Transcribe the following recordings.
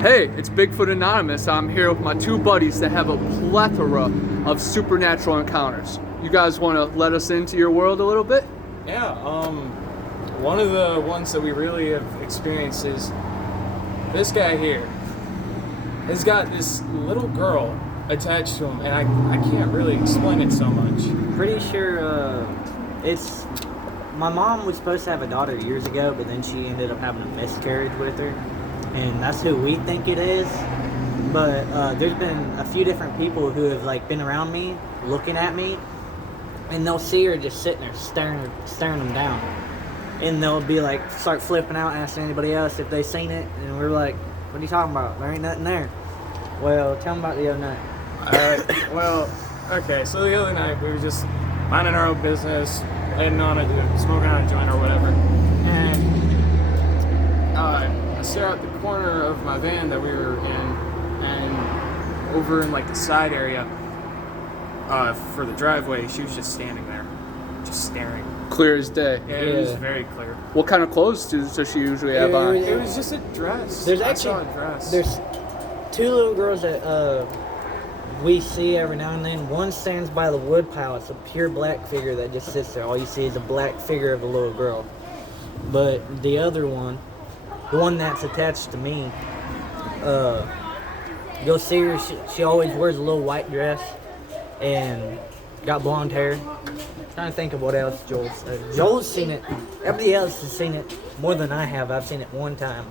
Hey, it's Bigfoot Anonymous. I'm here with my two buddies that have a plethora of supernatural encounters. You guys want to let us into your world a little bit? Yeah, one of the ones that we really have experienced is this guy here. Has got this little girl attached to him, and I can't really explain it so much. Pretty sure it's my mom was supposed to have a daughter years ago, but then she ended up having a miscarriage with her, and that's who we think it is. But there's been a few different people who have like been around me, looking at me, and they'll see her just sitting there staring them down, and they'll be like start flipping out, asking anybody else if they seen it, and we're like, "What are you talking about? There ain't nothing there." Well, tell them about the other night. Okay, so the other night we were just minding our own business, smoking on a joint or whatever, and I stare out the corner of my van that we were in, and over in like the side area for the driveway, she was just standing there, just staring. Clear as day. Yeah, it was very clear. What kind of clothes does she usually have on? It was just a dress. There's I actually saw a dress. there's two little girls that we see every now and then. One stands by the wood pile. It's a pure black figure that just sits there. All you see is a black figure of a little girl. But the other one, the one that's attached to me, you'll see her. She always wears a little white dress and got blonde hair. Trying to think of what else Joel's seen it. Everybody else has seen it more than I have. I've seen it one time.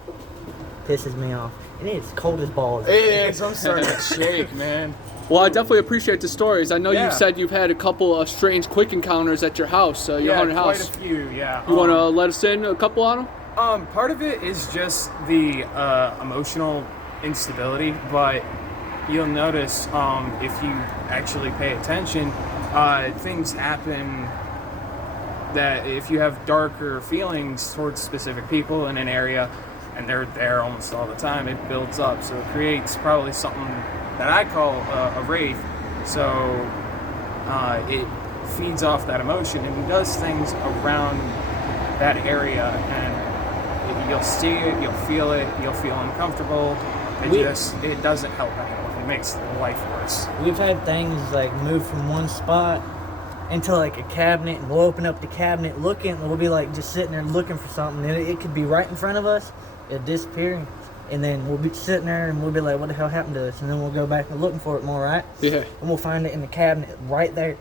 Pisses me off. And it's cold as balls. It is. I'm starting to shake, man. Well, I definitely appreciate the stories. I know Yeah. you've said you've had a couple of strange quick encounters at your house, your haunted quite house. a few. Yeah. You want to let us in a couple on them? Part of it is just the emotional instability, but you'll notice if you actually pay attention, things happen that if you have darker feelings towards specific people in an area, and they're there almost all the time, it builds up. So it creates probably something that I call a wraith. So it feeds off that emotion and does things around that area, and you'll see it, you'll feel it, you'll feel uncomfortable. It doesn't help anyone. It makes life worse. We've had things like move from one spot into like a cabinet, and we'll open up the cabinet looking, and we'll be like just sitting there looking for something, and it could be right in front of us, it'll disappear, and then we'll be sitting there and we'll be like, what the hell happened to us? And then we'll go back and looking for it more, right? Yeah. And we'll find it in the cabinet right there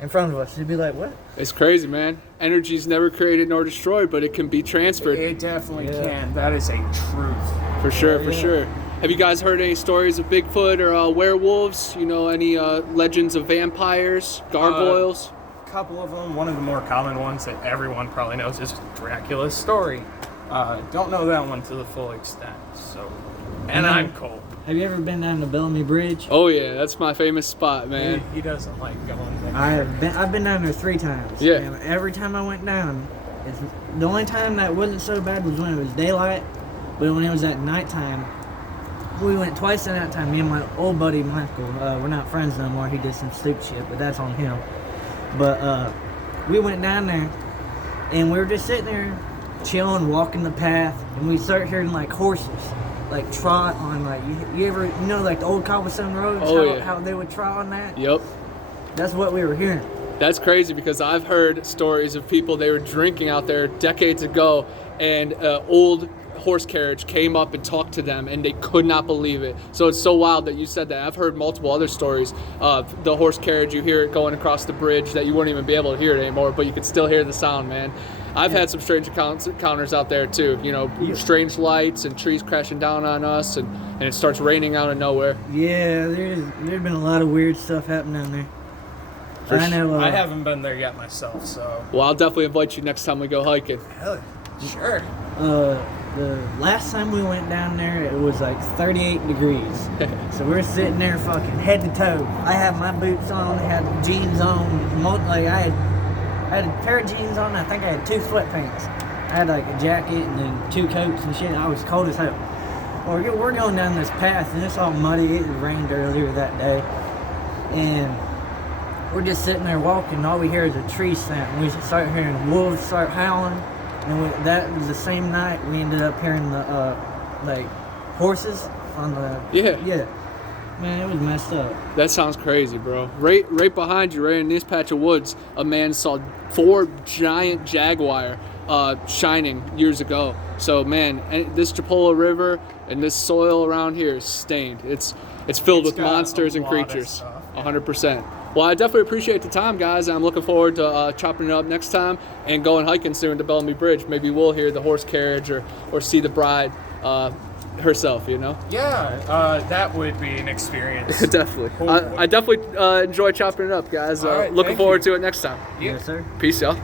in front of us. It'd be like, what? It's crazy, man. Energy's never created nor destroyed, but it can be transferred. It definitely can. That is a truth. For sure, for Yeah. sure. Have you guys heard any stories of Bigfoot or werewolves? You know, any legends of vampires, gargoyles? A couple of them. One of the more common ones that everyone probably knows is Dracula's story. Don't know that one to the full extent. So, and I'm cold. Have you ever been down the Bellamy Bridge? Oh yeah, that's my famous spot, man. He doesn't like going there. I've been down there 3 times. Yeah. And every time I went down, the only time that wasn't so bad was when it was daylight, but when it was at nighttime, we went twice in that time. Me and my old buddy Michael, we're not friends no more. He did some stupid shit, but that's on him. But we went down there, and we were just sitting there, chilling, walking the path, and we start hearing like horses, like trot on like you ever like the old cobblestone roads, Oh, how they would trot on that. Yep. That's what we were hearing. That's crazy because I've heard stories of people, they were drinking out there decades ago, and old horse carriage came up and talked to them, and they could not believe it. So it's so wild that you said that. I've heard multiple other stories of the horse carriage. You hear it going across the bridge that you wouldn't even be able to hear it anymore, but you could still hear the sound, man. I've had some strange encounters out there too. You know, strange lights and trees crashing down on us, and it starts raining out of nowhere. Yeah, there's been a lot of weird stuff happening down there. I know. I haven't been there yet myself, so. Well, I'll definitely invite you next time we go hiking. Hell, sure. The last time we went down there, it was like 38 degrees. So we're sitting there fucking head to toe. I had my boots on, I had jeans on. Like I had a pair of jeans on. I think I had 2 sweatpants. I had like a jacket and then 2 coats and shit. I was cold as hell. Well, we're going down this path, and it's all muddy. It rained earlier that day, and we're just sitting there walking. All we hear is a tree snap, and we start hearing wolves start howling. And that was the same night we ended up hearing the like horses on the. Yeah. Yeah. Man, it was messed up. That sounds crazy, bro. Right behind you, right in this patch of woods, a man saw 4 giant jaguar shining years ago. So, man, this Chipola River and this soil around here is stained. It's filled with got monsters a and lot of creatures. stuff, 100%. Well, I definitely appreciate the time, guys. I'm looking forward to chopping it up next time and going hiking soon to Bellamy Bridge. Maybe we'll hear the horse carriage or see the bride herself, you know? Yeah, that would be an experience. Definitely. I definitely enjoy chopping it up, guys. All right, Looking thank forward you. to it next time. Yeah. Yes, sir. Peace, y'all.